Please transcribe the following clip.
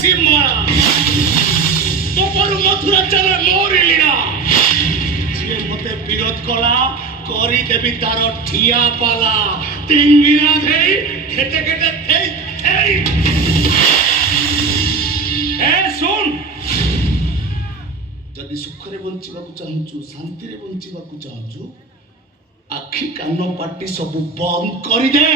ମାରା ତୋପରୁ ମଥୁରା ଚାଲେ ମୋରି ଲୀଳା ଯିଏ ମତେ ବିରୋଧ କଲା କରିଦେବି ତାର ଠିଆ ପାଲା ତିଙ୍ଗିନା ଦେଇ ଖେଟେ ଖେଟେ ଥେଇ ଥେଇ ଏ ଶୁଣ ଯଦି ସୁଖରେ ବଞ୍ଚିବାକୁ ଚାହୁଁଛୁ ଶାନ୍ତିରେ ବଞ୍ଚିବାକୁ ଚାହୁଁଛୁ ଆଖି କାନ ପାଟି ସବୁ ବନ୍ଦ କରିଦେ।